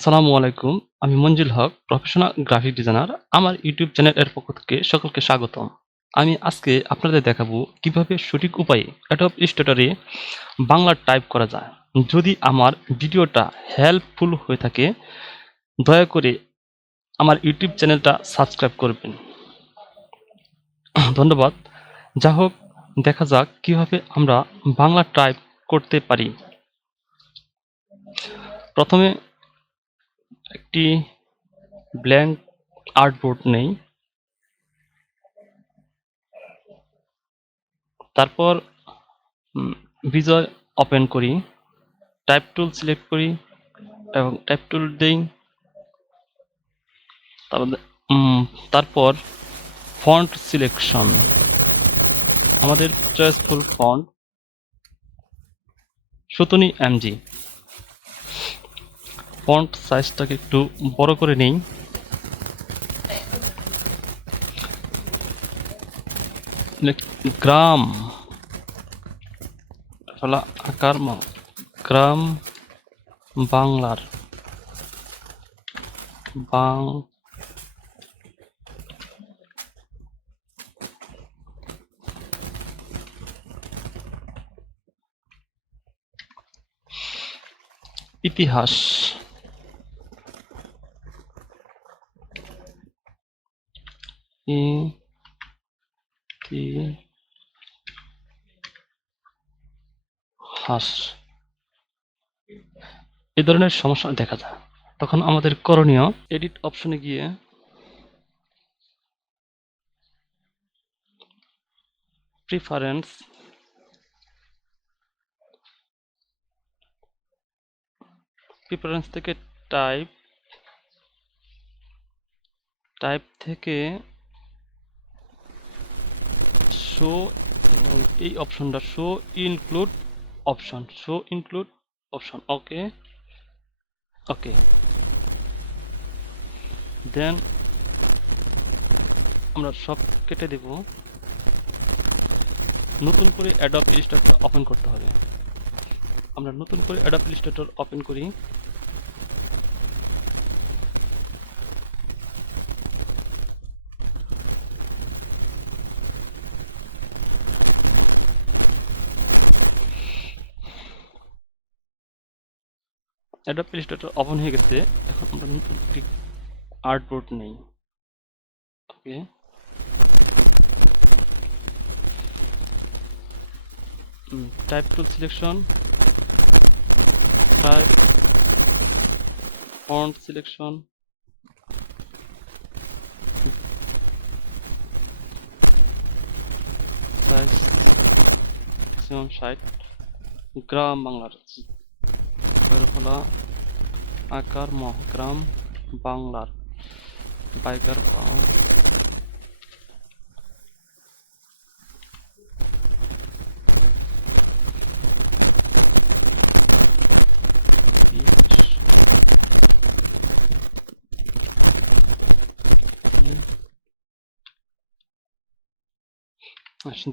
আসসালামু আলাইকুম। আমি মঞ্জিল হক, প্রফেশনাল গ্রাফিক ডিজাইনার। আমার ইউটিউব চ্যানেলের পক্ষ থেকে সকলকে স্বাগতম। আমি আজকে আপনাদের দেখাবো কিভাবে সঠিক উপায়ে অ্যাডোব ইলাস্ট্রেটরে বাংলা টাইপ করা যায়। যদি আমার ভিডিওটা হেল্পফুল হয়ে থাকে, দয়া করে আমার ইউটিউব চ্যানেলটা সাবস্ক্রাইব করবেন। ধন্যবাদ। যা হোক, দেখা যাক কিভাবে আমরা বাংলা টাইপ করতে পারি। প্রথমে একটি ব্ল্যাঙ্ক আর্টবোর্ড নেই, তারপর বিজয় ওপেন করি, টাইপ টুল সিলেক্ট করি এবং টাইপ টুল দেই। তারপর ফন্ট সিলেকশন, আমাদের choiceful font Sutonny MG. Font সাইজটাকে একটু বড় করে নেই। গ্রাম আকার গ্রাম বাংলার বাং ইতিহাস, ইতিহাস। এই ধরনের সমস্যা দেখা যায়, তখন আমাদের করণীয় এডিট অপশনে গিয়ে প্রিফারেন্স, থেকে টাইপ থেকে শো, এই অপশনটা শো ইনক্লুড অপশন। ওকে, দেন আমরা সব কেটে দেব। নতুন করে অ্যাডোব ইলাস্ট্রেটর ওপেন করতে হবে। আমরা নতুন করে অ্যাডোব ইলাস্ট্রেটর ওপেন করি। অ্যাডোব ইলাস্ট্রেটর ওপেন হয়ে গেছে। আর্টবোর্ড নেই। Okay, type tool selection, type font selection, maximum 60, গ্রাম বাংলার আকার গ্রাম বাংলার পাইকার।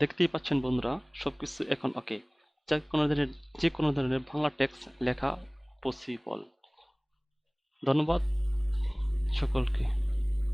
দেখতেই পাচ্ছেন বন্ধুরা, সবকিছু এখন ওকে। যে কোনো ধরনের বাংলা টেক্সট লেখা পসিবল। ধন্যবাদ সকলকে।